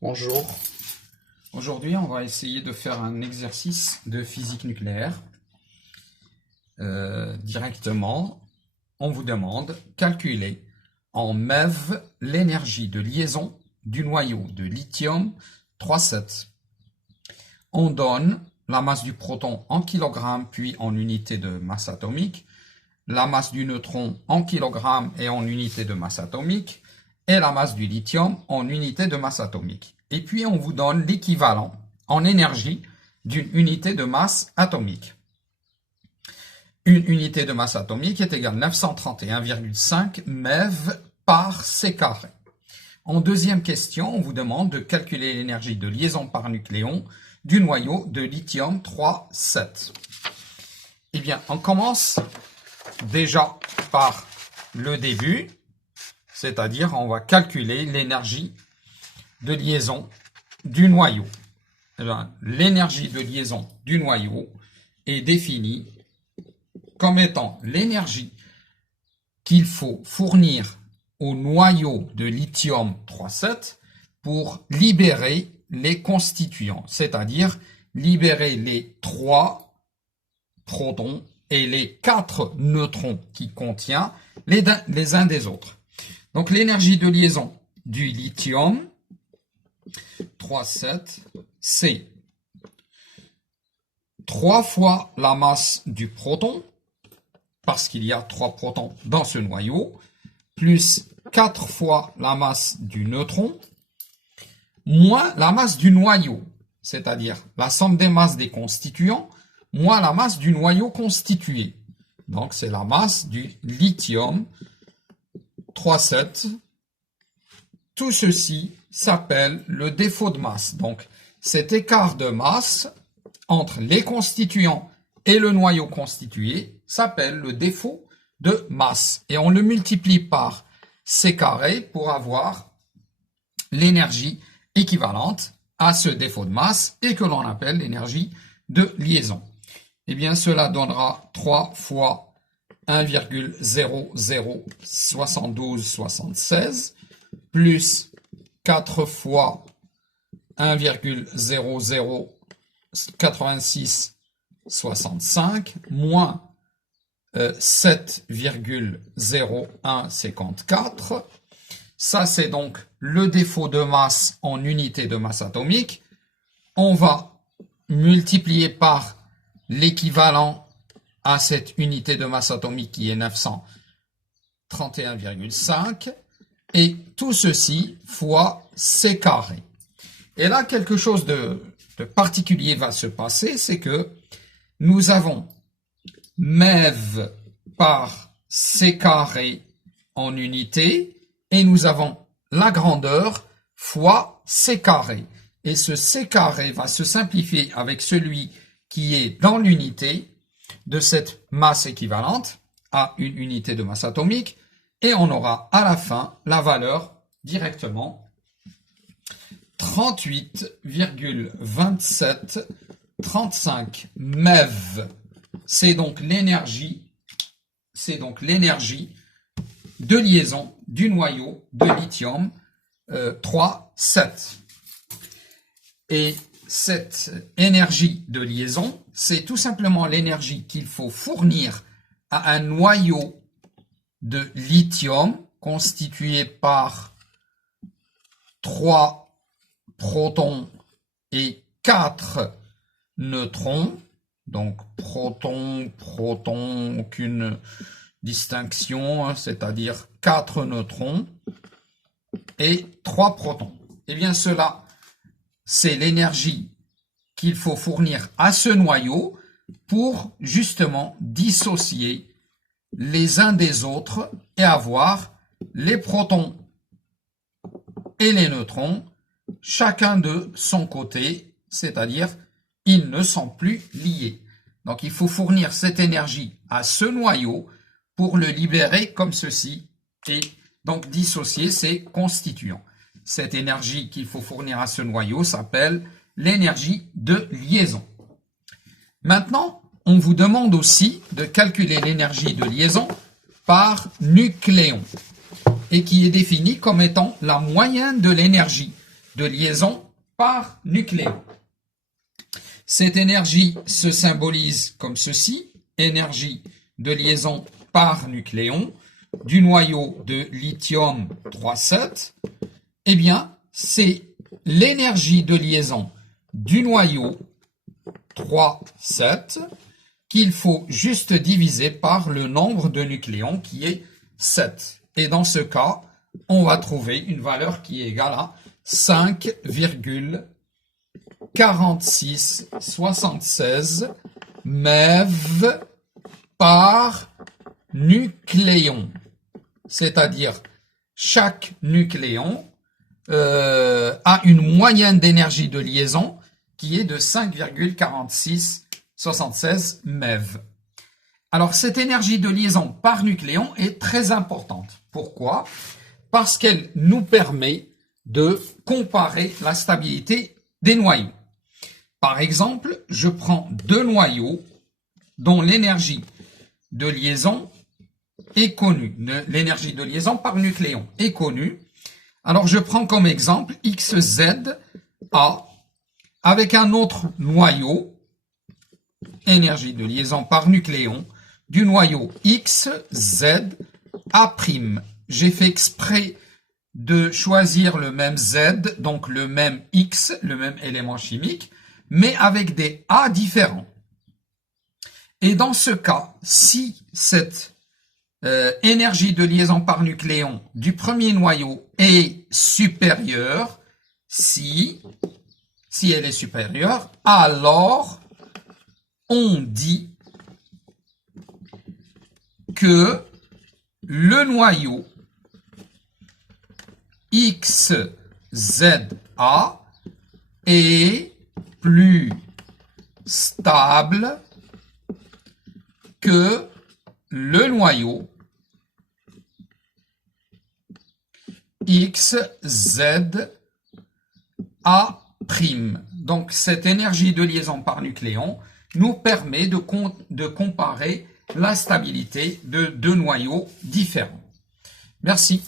Bonjour. Aujourd'hui, on va essayer de faire un exercice de physique nucléaire. Directement, on vous demande calculer en MeV l'énergie de liaison du noyau de lithium 3,7. On donne la masse du proton en kilogrammes puis en unités de masse atomique, la masse du neutron en kilogrammes et en unités de masse atomique, et la masse du lithium en unité de masse atomique. Et puis on vous donne l'équivalent en énergie d'une unité de masse atomique. Une unité de masse atomique est égale à 931,5 MeV par C carré. En deuxième question, on vous demande de calculer l'énergie de liaison par nucléon du noyau de lithium 3,7. Eh bien, on commence déjà par le début. C'est-à-dire, on va calculer l'énergie de liaison du noyau. L'énergie de liaison du noyau est définie comme étant l'énergie qu'il faut fournir au noyau de lithium 3,7 pour libérer les constituants, c'est-à-dire libérer les 3 protons et les 4 neutrons qui contient les uns des autres. Donc l'énergie de liaison du lithium 3,7, c'est 3 fois la masse du proton, parce qu'il y a 3 protons dans ce noyau, plus 4 fois la masse du neutron, moins la masse du noyau, c'est-à-dire la somme des masses des constituants, moins la masse du noyau constitué. Donc c'est la masse du lithium 3,7. Tout ceci s'appelle le défaut de masse. Donc, cet écart de masse entre les constituants et le noyau constitué s'appelle le défaut de masse. Et on le multiplie par C carré pour avoir l'énergie équivalente à ce défaut de masse et que l'on appelle l'énergie de liaison. Eh bien, cela donnera 3 fois 1,007276 plus 4 fois 1,008665 moins 7,0154. Ça, c'est donc le défaut de masse en unité de masse atomique. On va multiplier par l'équivalent à cette unité de masse atomique qui est 931,5 et tout ceci fois C carré. Et là, quelque chose de particulier va se passer, c'est que nous avons MeV par C carré en unité et nous avons la grandeur fois C carré. Et ce C carré va se simplifier avec celui qui est dans l'unité de cette masse équivalente à une unité de masse atomique et on aura à la fin la valeur directement 38,2735 MeV. C'est donc l'énergie de liaison du noyau de lithium 3,7. Et cette énergie de liaison, c'est tout simplement l'énergie qu'il faut fournir à un noyau de lithium constitué par 3 protons et 4 neutrons. Donc proton, aucune distinction, c'est-à-dire 4 neutrons et 3 protons. Eh bien cela, c'est l'énergie qu'il faut fournir à ce noyau pour justement dissocier les uns des autres et avoir les protons et les neutrons chacun de son côté, c'est-à-dire ils ne sont plus liés. Donc il faut fournir cette énergie à ce noyau pour le libérer comme ceci et donc dissocier ses constituants. Cette énergie qu'il faut fournir à ce noyau s'appelle l'énergie de liaison. Maintenant, on vous demande aussi de calculer l'énergie de liaison par nucléon et qui est définie comme étant la moyenne de l'énergie de liaison par nucléon. Cette énergie se symbolise comme ceci, énergie de liaison par nucléon du noyau de lithium 3,7. Eh bien, c'est l'énergie de liaison du noyau 3,7 qu'il faut juste diviser par le nombre de nucléons qui est 7. Et dans ce cas, on va trouver une valeur qui est égale à 5,4676 MeV par nucléon. C'est-à-dire, chaque nucléon a une moyenne d'énergie de liaison qui est de 5,4676 MeV. Alors, cette énergie de liaison par nucléon est très importante. Pourquoi? Parce qu'elle nous permet de comparer la stabilité des noyaux. Par exemple, je prends deux noyaux dont l'énergie de liaison est connue. L'énergie de liaison par nucléon est connue. Alors, je prends comme exemple XZA avec un autre noyau, énergie de liaison par nucléon, du noyau XZA'. J'ai fait exprès de choisir le même Z, donc le même X, le même élément chimique, mais avec des A différents. Et dans ce cas, si cette énergie de liaison par nucléon du premier noyau est supérieure, si elle est supérieure, alors on dit que le noyau XZA est plus stable que le noyau XZA'. Donc, cette énergie de liaison par nucléon nous permet de comparer la stabilité de deux noyaux différents. Merci.